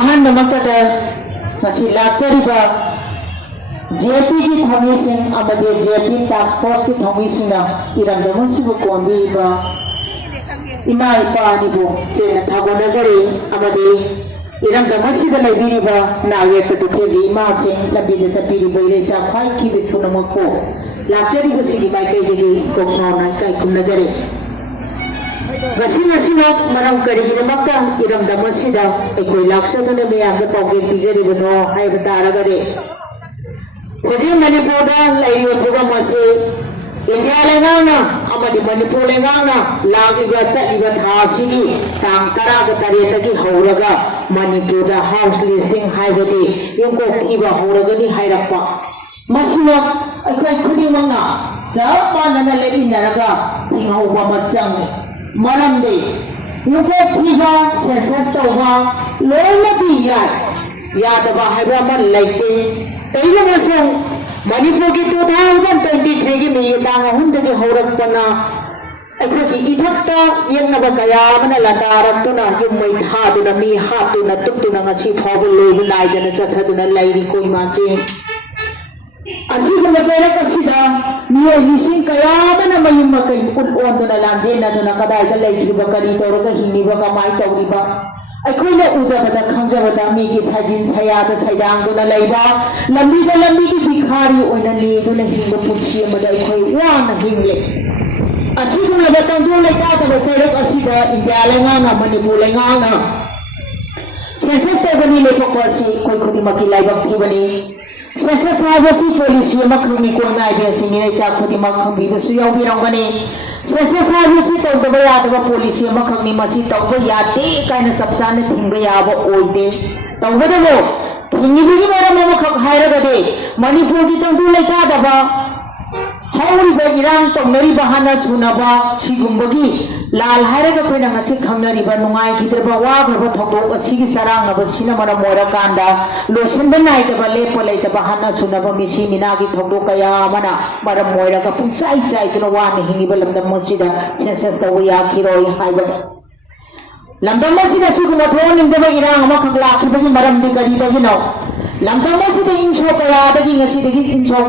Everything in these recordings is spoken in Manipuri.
अहमद लाचरीबा JP की थमीसिंग अमदे JP टास्क फोर्स की थमीसिंगा इरंदमुसिबु कोंबीबा इमा इपानिबु सेना थागोनजरी अमदे इरंदमुसिदा लेबिरिबा नायक दुखेगी इमासिंग लबिदे सपीरिबा इरेचा खाई की बिथुनमको लाचरी गुसिगी बाइकेगी कोखनाना काई कुनजरी Masing-masing marang karigidamaka iramdamasida aykoi laksaduna miyamda pauge pijaribono haibata aragare Hojii Manipurda lairiba program ase India lengana amadi Manipur lengana lagiba saliba thasigi tang taraga taretagi hauraga Manipurda house listing haibati yungko thiba hauragani hairakpa Masina aykoi khudimanga chap manana leminaraga thingauba machangi Maramde, nuko thiba census tauba loina bi yadaba haiba man laite taila masong Manipur ki 2023 ki meyatang hundagi haurakpana akhaki idhakta yengnaba kaya mana ladaratuna yumai thaduna mi hatuna tuptuna ngasi phawba loibu laidana chathaduna lairi koimase Asih kemudian kasida niya lising kaya mana mayum makai ulon tu na lanjut na tu na kadai kalai hidup bakari tu orang kahini baka mai tahu riba. Aku le uzah pada khanja pada migi sajin saya tu sayang tu na laiba. Lambi ki bikhari orang ni tu na hindu punci pada aku wah na hingle. Asih kemudian batang tu leka pada serap asida India lengana Manipur lengana. Census tu bani lepok wasi koi kudi maki laiba ki bani. Census sahaja polisi makhluk ko na ibig sabihin ay chakudi makhambida suyaw birangani Census sahaja tahu baya tahu polisi makhluk ni masih tahu baya te kaina sabsana thingba yaba oide tahu bado hingi bigi mara makhluk haira gade Manipur ki tahu leka daba hauri ba irang tahu nari bahana sunaba sigumbagi लाल हारे का कोई नंगे खमनरी बा नुंगाई किधर बा वाह बा थोड़ो अच्छी की सरांग ना बस सीना मरा मोरा कांदा लोशन बनाए तो बाले पले तो बहाना सुना बा मिसी मिना की थोड़ो कया मना मरा मोरा का पुंसाई साई तो वाह नहीं बलम दम मस्जिद सेंसेस तो वो याद की रोई हाई बने लंदम मस्जिद ऐसी को मतलब नहीं तो इरान हम खगला की बगी मरम भी करी बगी ना लंदम मस्जिद इंचो कया बगी नसी बगी इंचो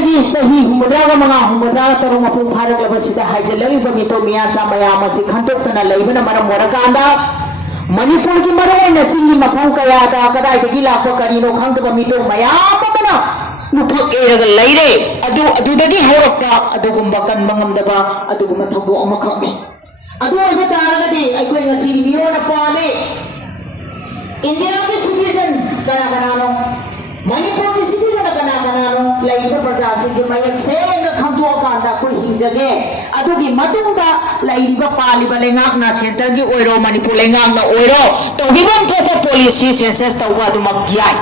सही हुमदागा मंगा हुमदागा तरंग अपू भारत लबसिदा हाइजलवी बमितो मिया चामया मसी खंतोक्तना लैबना मरम मोरकांदा मणिपुर की मरोय नसिंगी मफौ कयादा कदाय दगी लाखो करिनो खंग बमितो मयाम बना नुथक एरग लैरे अदुदगी हौरक्का अदुगुंबा कनबंगमदबा अदुगुम थोबो अमखमे अदु ओइबा तारगदि अइखोय ngasi मियोना पाले इंडिया के सिटीजन कना Manipur की सिटीजन कना लाइफ प्रजासी के मयक से खंदो कांदा कोई हिंजगे अदुगी मतुंगा लाइरिबा पालिबा लेंगाक ना सेंटर की ओइरो मणिपुर लेंगाक ना ओइरो तो गिवन थोको पॉलिसी सेंसस तवा दुमक याय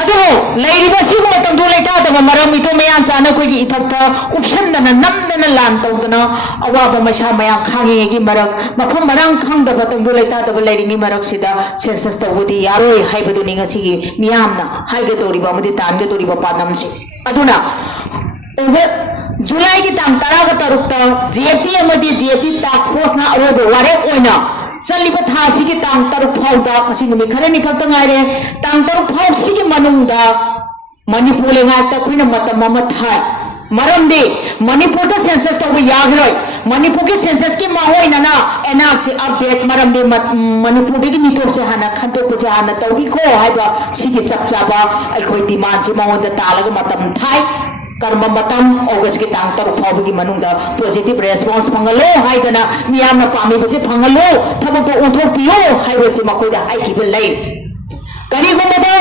अदो लाइरिबा सिगु मतम दो लेटा तब मरम इतो मयान चाना कोई की इथक्ता उपसंदना नमदना लान तौदना अवाबा मशा मया खांगे की मरक मफम मरंग खंगदबा तम दो लेटा तब लाइरिनी मरक सिदा सेंसस तवदी यारोय हाइबदु निंगसिगी मियामना हाइगे तोरिबा मदि तानगे तोरिबा पानमसि अदुना जुलाई की तांग तरागा तरुक्ता जेपी अमदि जेपी टास्क फोर्स ना अरोबो वारे ओइना चलिबा थासी की तांग तरुक फाउदा मसि नुमि खरनि खक्त ngaire तांग तरुक फाउ सिगी मनुंगदा मणिपुर लेंगाता खुइना मतम मम थाय मरमदि मणिपुर दा सेंसस तब यागरोय मणिपुर की सेंसस की माहोइना ना एनआरसी अपडेट मरमदि मणिपुर की नितोक से हाना खंतोक से हाना तौबी को हाइबा सिगी चपचाबा अखोय डिमांड से माहोदा तालगा मतम थाय कर्म मतम अगस्त की तांग तरुक फाउबगी मनुंगदा पॉजिटिव रेस्पॉन्स फंगलो हाइदना मियामना पामी बजे फंगलो थबक तो ओंथोपियो हाइबसे मकोइदा हाइकिबे लै करीगुमबा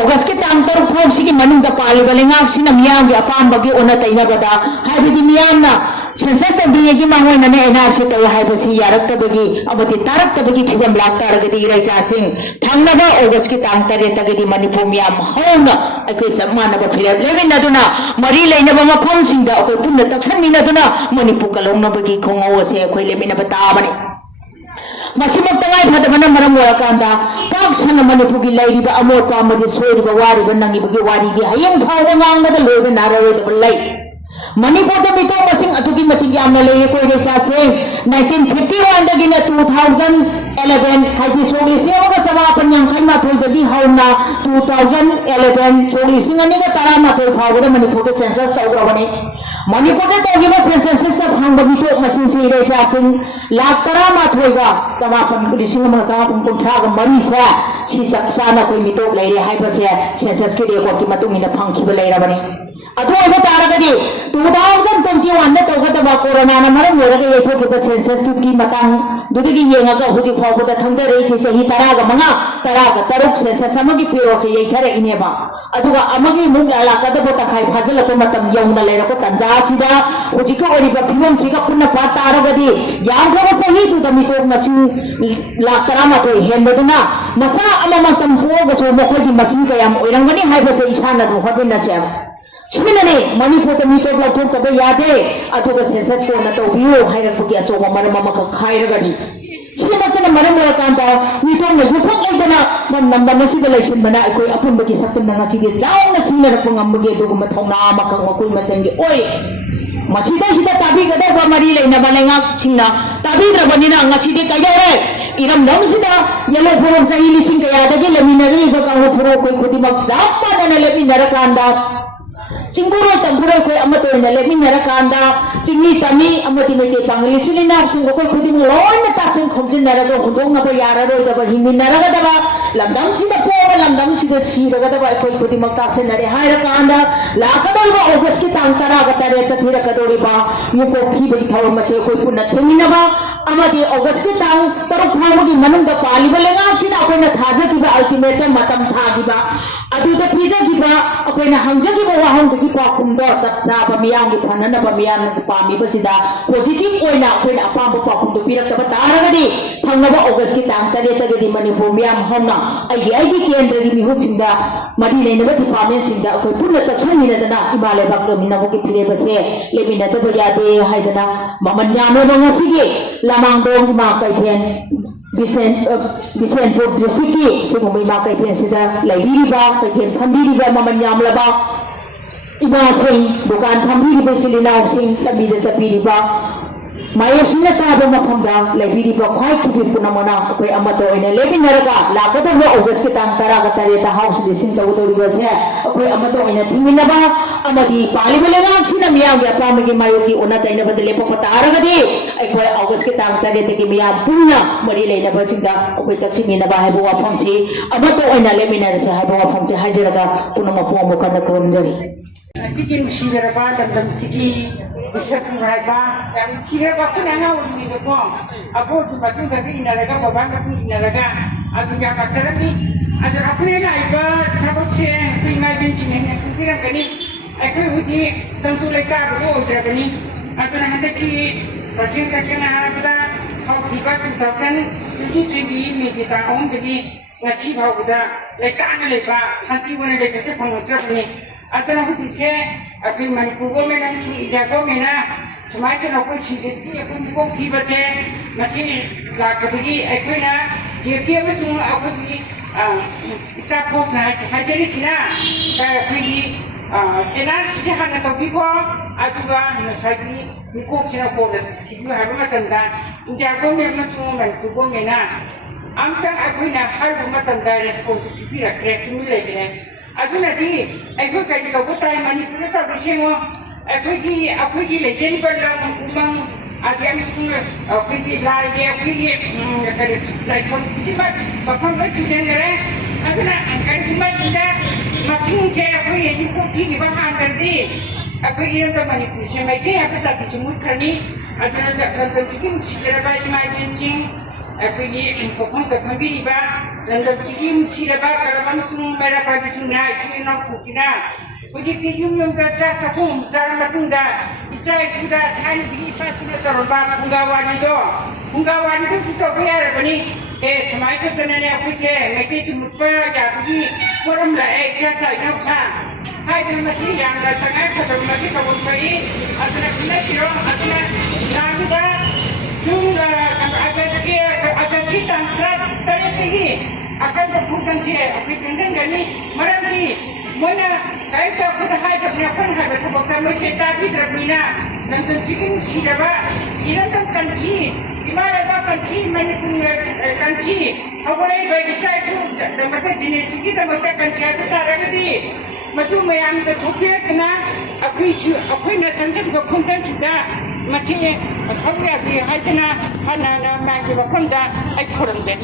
अगस्त की तांग तरुक फाउबसिगी मनुंगदा पालिबा लेंगाक सिना मियामगी अपामबगी ओना तैनाबदा हाइबदी मियामना सेंसस अदियेगी मांगोइना ने एनआरसी तव हाइबसी यारक्तबगी अबति तारक्तबगी फिबम लाक्तारगदी इराइचासिंग थांगनबा अगस्त की तांग तरेतगदी मणिपुर मियाम हौना अखै समानबा फिरब लेमिनदुना मरी लेनबा मफमसिंगदा अखै पुन्ना तक्सनमिनदुना मणिपुर कलौनबगी खोंगौसे अखै लेमिनबा ताबनी मसिमक तंगाई फदबना मरम वरकांदा पाक सन मणिपुर की लैरिबा अमोटपा अमदि सोइरिबा वारिबा नंगिबगी वारिगी हयंग फावबा ngaंगबदा लोइबा नाररोइदबा लै मणिपुर दा मितो मसिंग अतुगी मतिग यामना लेये कोइ रेचासे 1951 दगिना 2000 2011 haji sogli sewa ka sawapan yang kan matul jadi hauna 2011 sogli singa ni ka tara matul phawda manipur ke census tawrawani manipur ke tawgiba census sa phangba bito masin si re sa sin lakh tara matul ga sawapan lising ma sawapan kunthra ga mari sa si chana koi mito laire haiba se census ke record ki matung ina phangki ba laira bani adu oba taragadi 2021 da tawgada corona na maram leraga yethokida census ki matang dudigi yengaga huji phawda thangdare chi sahi taraga manga taraga taruk census amagi piro se yethare ineba aduga amagi muk alakada bota khai phajala ko matam yauna lera ko tanja sida huji ko ori ba phimon siga punna pa taragadi yangthaba sahi du dami to masin lakarama to hembaduna masa alama tam ho ga so mokoi di masin kayam oirangani haiba se isana do hobina se Sebenarnya Manipur kami tu belakang kau berada, atau ke sensus kau nak tahu view, hai nak pergi asal mana mama kau khai lagi. Sebenarnya mana mana kan tahu, ni tu ni bukan lagi mana mana masih belai mana aku apa bagi satu nana sih dia jauh nasi nak pengam bagi tu kau tahu nama kau aku masih ni, oi masih dah kita tapi kada kau mari lagi nama lengak cina, tapi berapa ni nak nasi dia kaya leh. Iram dong sida yellow purong sa ilising kaya ada je leminari ko kang puro ko kuti magsapa na leminara kanda Singuro tamburo ko amato na lemin narakanda chingi tami amati mete pangli silina singo ko khudi mo lon na tasin khomjin narago khudong na yara ro da himin naraga da lamdam sida po lamdam sida sira ga da ko khudi mo tasin nare haira kanda la kadol ba ogos ki tangkara ga tare ta thira kadori ba yu ko phi bi thaw ma che ko punna thengina ba amadi ogos ki tang taro phamo gi manung da pali ba lenga sida ko na thaja ki ba ultimate matam tha gi ba adu da phiza gi ba ko na hangja gi ba wa hang gi pa kumdo satsa ba miyang gi phanana ba miyang na pa mi ba sida positive oina ko na pa ba pa kumdo pirak ta ba tara di phangna ba ogos ki tang tare ta gi manipur miyam homna ai gi kendra gi mi hu sinda mari nei na ba department sinda ko punna ta chani na na imale ba ko minna ko ki pire ba se le minna to ba ya de haidana maman ya no ba si gi lamang dong ma kai phen Bisenpur district ki singumai ma kai phen sida laibiri ba kai phen thambiri ba maman yam la ba iba sing bukan thambiri ba silina sing labi da sapiri ba Mayap sina tabi mapamda laibiri ba khwai kibir puna mana koi amato ina lebi naraga lakata ba ogas kitang tara katari ta house dising ta utori ba se koi amato ina tingina ba amadi pali balenga sina miyang ya pamagi mayoki una ta ina badale pa patara gadi ai koi ogas kitang tari te ki miyang punya mari leina ba singa koi taksimi na ba hai bo famsi amato ina lebi nara se hai bo famsi hajiraga puna mapu mo kana kramjari Sige musiraba damdam sige bisak mereka yang siraba pun yang awal ni tu aku tu batu tadi inaraga babang tu inaraga aku yang pacaran ni ada apa ni nak ikut sabuk saya primai benci ni aku kira kini aku uji tentu leka aku uji kini aku nak hendak ki pasien kakek nak kita kau tiba sentakan uji cibi ni kita orang jadi nasi bau kita leka ni leka santi mana leka saya pengucap ni Atau nak uji aku Manipur ko mena jago mena semakin aku sendiri aku bukan tiba je masih lagi aku na jadi apa semua aku di staff post na hajari sina aku di enas siapa nak tahu bipo aku kan nasagi nikok sina ko tiba hari macam dah jago mena semua Manipur ko mena angkat aku na hari macam dah responsibility rakyat tu milik Aku nanti, aku kaji kau tay Manipur tak bersih mo. Aku di legend berlang umang. Aku yang semua, aku di lagi, aku di lagi pun tiba, bapa aku juga ngereh. Aku nak angkat tiba tiba, masing je aku yang ikut di bahan nanti. Aku yang tu Manipur semai ke, aku tak disebut kerani. Aku nak tentukan segera baik macam aku ini pokok kami riba dan cikim siraba kalau semua mereka bagi sungai ini nak sucina. Uji tium yang kerja cakum cara matunda. Icai sudah tadi bisa sudah terlepas penggawan itu kita bayar apa ni? Semai itu tenane aku je, mereka cuma ya pergi orang lah cara nak Hai dengan masih yang datang ke masih kau beri ada kena siro ada yang kita juga agar kita tadi pergi akan berbukan dia, tapi jangan gani mereka mana kita kita hai berapa hai berapa kami cerita di Ramina dan tentukan siapa ini tentang kanji ima leba kanchi manipur kanchi awalai bagi cai tu dapat jenis kita dapat kanchi itu taragadi maju mayam itu thupia kena aku nak tangkap berkonten juga macam aku ya dia hai kena mana macam berkonten aku kurang deh.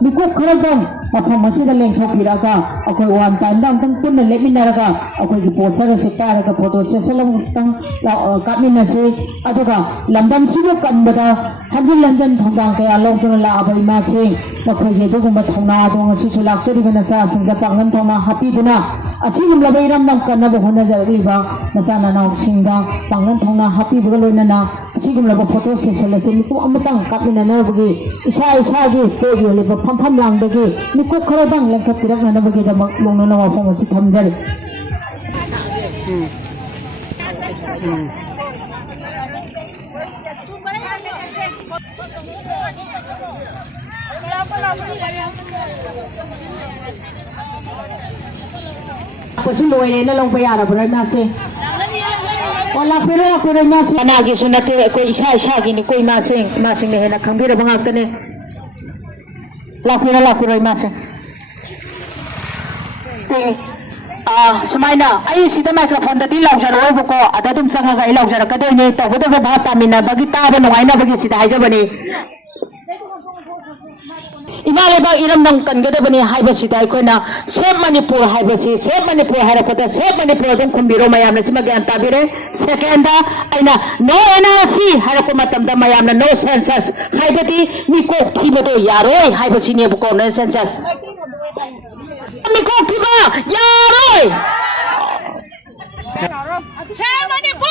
Mikuk keragang apa masih dalam topiraga aku wan tandang tang pun leminaraga aku di poster sepa raga foto seselam tang kami nasi aduga landam sibuk kan bada hanjil lanjan thonggang kaya long tun la abai masing aku yedo gumba thongna dong si sulak seri benasa singga pangan thongna happy duna asigum labai ram nang kan bo hona jarliba nasana na singga pangan thongna happy bugaloina na asigum laba foto sesela se miku amatang kami na no bagi isa gi photo le pam lang bagi mikuk keragang lengkap tidak nana bagi damak long nana wafang masih hamjari. Pasal loy ni long bayar apa nasi? Walau pernah aku nasi. Anak gisu nanti aku isa gini kau masing ni hendak kambing bangak tene. Laku masing. Sumaina, ay sida microphone dati lau jaro buko ada tum sanga ga lau jaro kadai ni ta bodo ba bata mina bagi ta ba nungai na bagi sida haja bani. Imale ba iram nang kan gada bani haiba sida ko na sep manipur haiba si sep manipur hara kata sep manipur dum kumbiro mayam na sima gan tabire second aina no NRC hara ko matam da mayam na no census haiba di ni ko thibo do yaroi haiba si ne buko no census Miko kiba yaroi Sep manipur